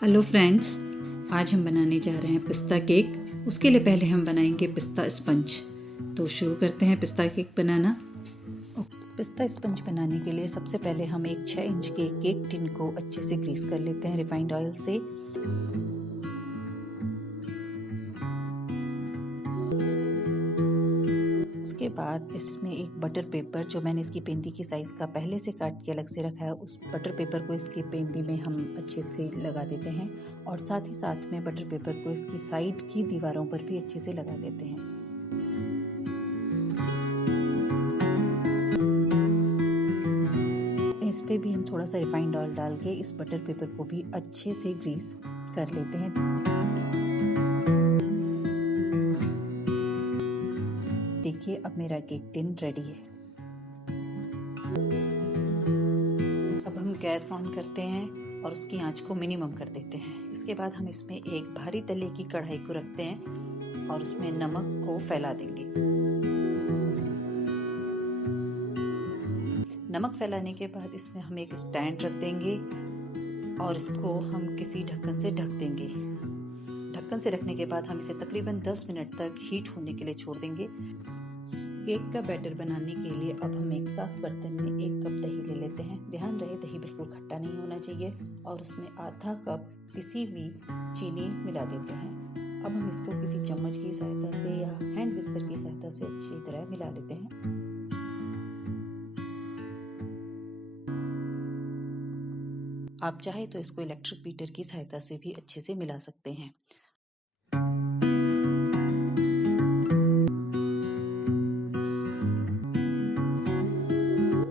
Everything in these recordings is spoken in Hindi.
हेलो फ्रेंड्स, आज हम बनाने जा रहे हैं पिस्ता केक। उसके लिए पहले हम बनाएंगे पिस्ता स्पंज। तो शुरू करते हैं पिस्ता केक बनाना। पिस्ता स्पंज बनाने के लिए सबसे पहले हम एक 6 इंच के केक टिन को अच्छे से ग्रीस कर लेते हैं रिफाइंड ऑयल से। उसके बाद इसमें एक बटर पेपर, जो मैंने इसकी पेंदी की साइज़ का पहले से काट के अलग से रखा है, उस बटर पेपर को इसकी पेंदी में हम अच्छे से लगा देते हैं और साथ ही साथ में बटर पेपर को इसकी साइड की दीवारों पर भी अच्छे से लगा देते हैं। इस पे भी हम थोड़ा सा रिफाइंड ऑयल डाल के इस बटर पेपर को भी अच्छे से ग्रीस कर लेते हैं। देखिए, अब मेरा केक टिन रेडी है। अब हम गैस ऑन करते हैं और उसकी आंच को मिनिमम कर देते हैं। इसके बाद हम इसमें एक भारी तले की कढ़ाई को रखते हैं और उसमें नमक को फैला देंगे। नमक फैलाने के बाद इसमें हम एक स्टैंड रख देंगे और इसको हम किसी ढक्कन से ढक देंगे। ढक्कन से रखने के बाद हम इसे तकरीबन 10 मिनट तक हीट होने के लिए छोड़ देंगे। केक का बैटर बनाने के लिए अब हम एक साफ बर्तन में 1 कप दही ले लेते हैं। ध्यान रहे दही बिल्कुल खट्टा नहीं होना चाहिए और उसमें आधा कप पिसी हुई चीनी मिला देते हैं। अब हम इसको किसी चम्मच की सहायता से या हैंड विस्कर की सहायता से अच्छी तरह मिला लेते हैं। आप चाहे तो इसको इलेक्ट्रिक बीटर की सहायता से भी अच्छे से मिला सकते हैं।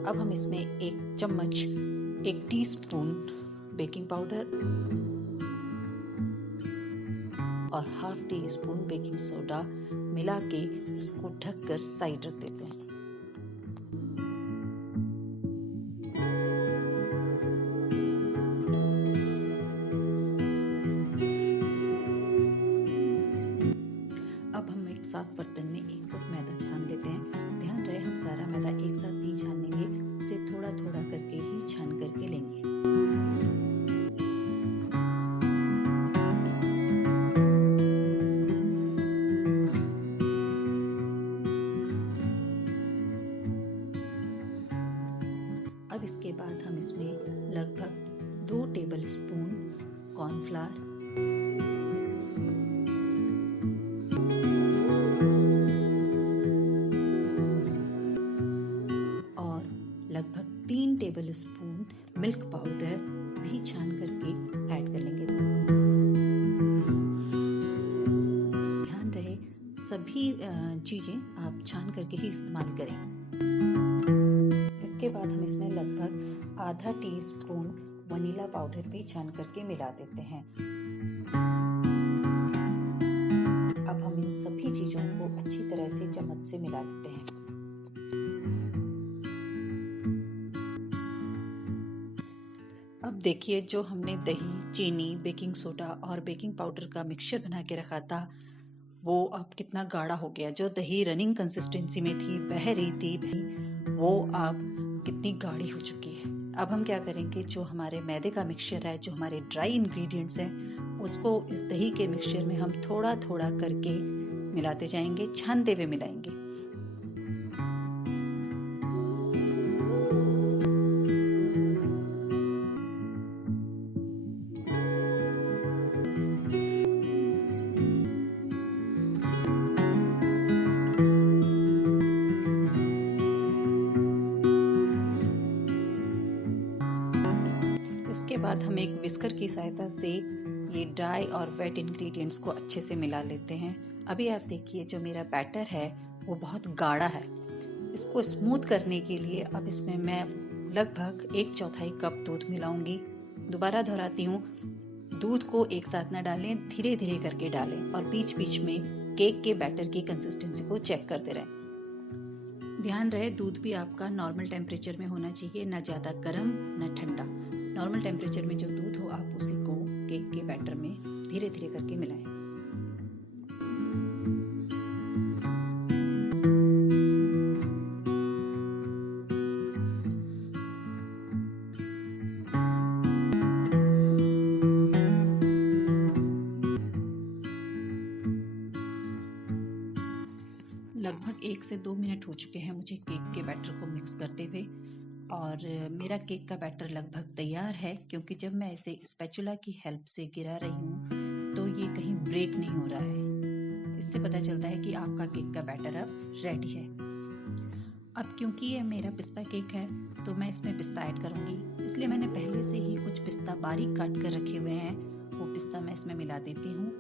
अब हम इसमें 1 टीस्पून बेकिंग पाउडर और ½ टीस्पून बेकिंग सोडा मिला के इसको ढककर साइड रख देते हैं। अब हम एक साफ बर्तन में 1 कप मैदा छान लेते हैं। ध्यान रहे हम सारा मैदा एक साथ नहीं छानेंगे, उसे थोड़ा थोड़ा करके ही छान करके लेंगे। अब इसके बाद हम इसमें लगभग 2 टेबल स्पून कॉर्नफ्लावर और लगभग 3 टेबल स्पून मिल्क पाउडर भी छान करके ऐड कर लेंगे। ध्यान रहे सभी चीजें आप छान करके ही इस्तेमाल करें। इसके बाद हम इसमें लगभग आधा टीस्पून वनीला पाउडर भी छान करके मिला देते हैं। अब हम इन सभी चीजों को अच्छी तरह से चम्मच से मिला देते हैं। अब देखिए, जो हमने दही, चीनी, बेकिंग सोडा और बेकिंग पाउडर का मिक्सचर बना के रखा था, वो अब कितना गाढ़ा हो गया। जो दही रनिंग कंसिस्टेंसी में थी, बह रही थी, वो अब कितनी गाढ़ी हो चुकी है। अब हम क्या करेंगे, जो हमारे मैदे का मिक्सचर है, जो हमारे ड्राई इंग्रेडिएंट्स हैं, उसको इस दही के मिक्सचर में हम थोड़ा थोड़ा करके मिलाते जाएंगे, छानते हुए मिलाएंगे। इसके बाद हम एक विस्कर की सहायता से ये ड्राई और वेट इंग्रेडिएंट्स को अच्छे से मिला लेते हैं। अभी आप देखिए, जो मेरा बैटर है वो बहुत गाढ़ा है। इसको स्मूथ करने के लिए अब इसमें मैं लगभग 1/4 कप दूध मिलाऊंगी। दोबारा दोहराती हूँ, दूध को एक साथ ना डालें, धीरे धीरे करके डालें और बीच बीच में केक के बैटर की कंसिस्टेंसी को चेक करते रहें। ध्यान रहे दूध भी आपका नॉर्मल टेम्परेचर में होना चाहिए, ना ज़्यादा गर्म ना ठंडा। नॉर्मल टेम्परेचर में जो दूध हो, आप उसी को केक के बैटर में धीरे धीरे करके मिलाएं। 1 से 2 मिनट हो चुके हैं मुझे केक के बैटर को मिक्स करते हुए, और मेरा केक का बैटर लगभग तैयार है, क्योंकि जब मैं इसे स्पैचुला की हेल्प से गिरा रही हूँ तो ये कहीं ब्रेक नहीं हो रहा है। इससे पता चलता है कि आपका केक का बैटर अब रेडी है। अब क्योंकि ये मेरा पिस्ता केक है तो मैं इसमें पिस्ता ऐड करूँगी, इसलिए मैंने पहले से ही कुछ पिस्ता बारीक काट कर रखे हुए हैं, वो पिस्ता मैं इसमें मिला देती हूँ।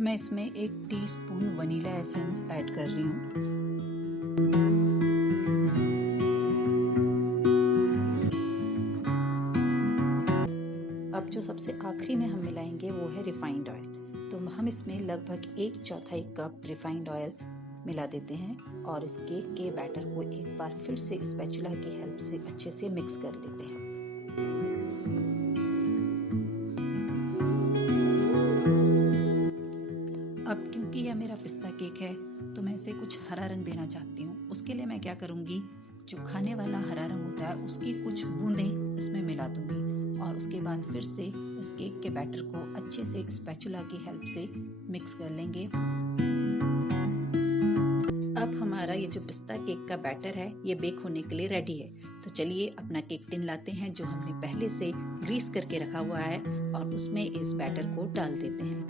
मैं इसमें 1 टीस्पून वनीला एसेंस ऐड कर रही हूँ। अब जो सबसे आखिरी में हम मिलाएंगे वो है रिफाइंड ऑयल। तो हम इसमें लगभग 1/4 कप रिफाइंड ऑयल मिला देते हैं और इस केक के बैटर को एक बार फिर से स्पैचुला की हेल्प से अच्छे से मिक्स कर लेते हैं। अब क्योंकि यह मेरा पिस्ता केक है तो मैं इसे कुछ हरा रंग देना चाहती हूँ। उसके लिए मैं क्या करूँगी, जो खाने वाला हरा रंग होता है उसकी कुछ बूंदें इसमें मिला दूंगी और उसके बाद फिर से इस केक के बैटर को अच्छे से स्पैचुला की हेल्प से मिक्स कर लेंगे। अब हमारा ये जो पिस्ता केक का बैटर है ये बेक होने के लिए रेडी है। तो चलिए अपना केक टिन लाते हैं जो हमने पहले से ग्रीस करके रखा हुआ है और उसमें इस बैटर को डाल देते हैं।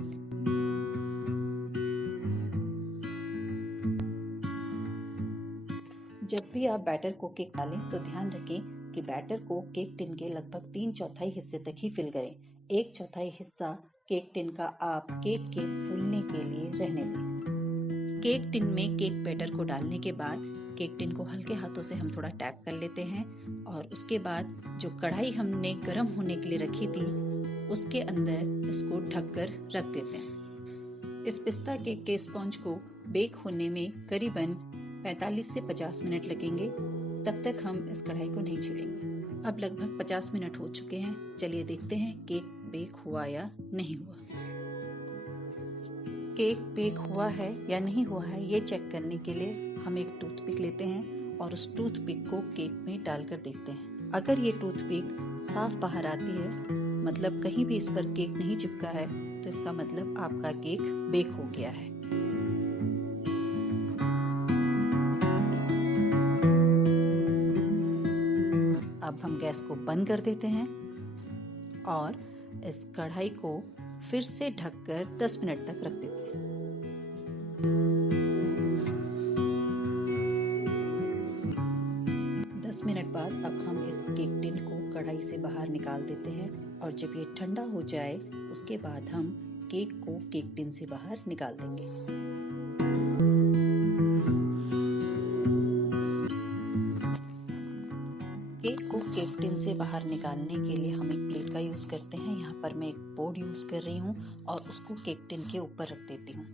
जब भी आप बैटर को केक डालें तो ध्यान रखें कि बैटर को केक टिन के लगभग 3/4 हिस्से तक ही फिल करें। 1/4 हिस्सा केक टिन का आप केक के फूलने के लिए रहने दें। केक टिन में केक बैटर को डालने के बाद केक टिन को हल्के हाथों से हम थोड़ा टैप कर लेते हैं और उसके बाद जो कढ़ाई हमने गर्म होने के लिए रखी थी उसके अंदर इसको ढककर रख देते हैं। इस पिस्ता केक के स्पॉन्ज को बेक होने में करीबन 45 से 50 मिनट लगेंगे। तब तक हम इस कढ़ाई को नहीं छेड़ेंगे। अब लगभग 50 मिनट हो चुके हैं। चलिए देखते हैं केक बेक हुआ या नहीं हुआ। केक बेक हुआ है या नहीं हुआ है ये चेक करने के लिए हम एक टूथपिक लेते हैं और उस टूथपिक को केक में डालकर देखते हैं। अगर ये टूथपिक साफ बाहर आती है, मतलब कहीं भी इस पर केक नहीं चिपका है, तो इसका मतलब आपका केक बेक हो गया है। अब हम गैस को बंद कर देते हैं और इस कढ़ाई को फिर से ढककर 10 मिनट तक रख देते हैं। मिनट बाद अब हम इस केक टिन को कढ़ाई से बाहर निकाल देते हैं और जब ये ठंडा हो जाए उसके बाद हम केक को केक टिन से बाहर निकाल देंगे। केक को केक टिन से बाहर निकालने के लिए हम एक प्लेट का यूज करते हैं। यहाँ पर मैं एक बोर्ड यूज कर रही हूँ और उसको केक टिन के ऊपर रख देती हूँ।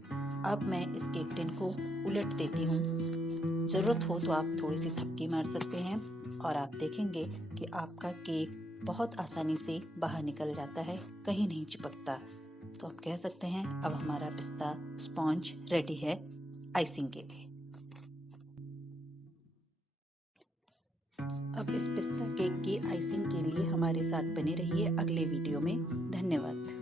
अब मैं इस केक टिन को उलट देती हूँ। जरूरत हो तो आप थोड़ी सी थपकी मार सकते हैं और आप देखेंगे कि आपका केक बहुत आसानी से बाहर निकल जाता है, कहीं नहीं चिपकता। तो आप कह सकते हैं अब हमारा पिस्ता स्पॉन्ज रेडी है आइसिंग के लिए। अब इस पिस्ता केक की आइसिंग के लिए हमारे साथ बने रहिए अगले वीडियो में। धन्यवाद।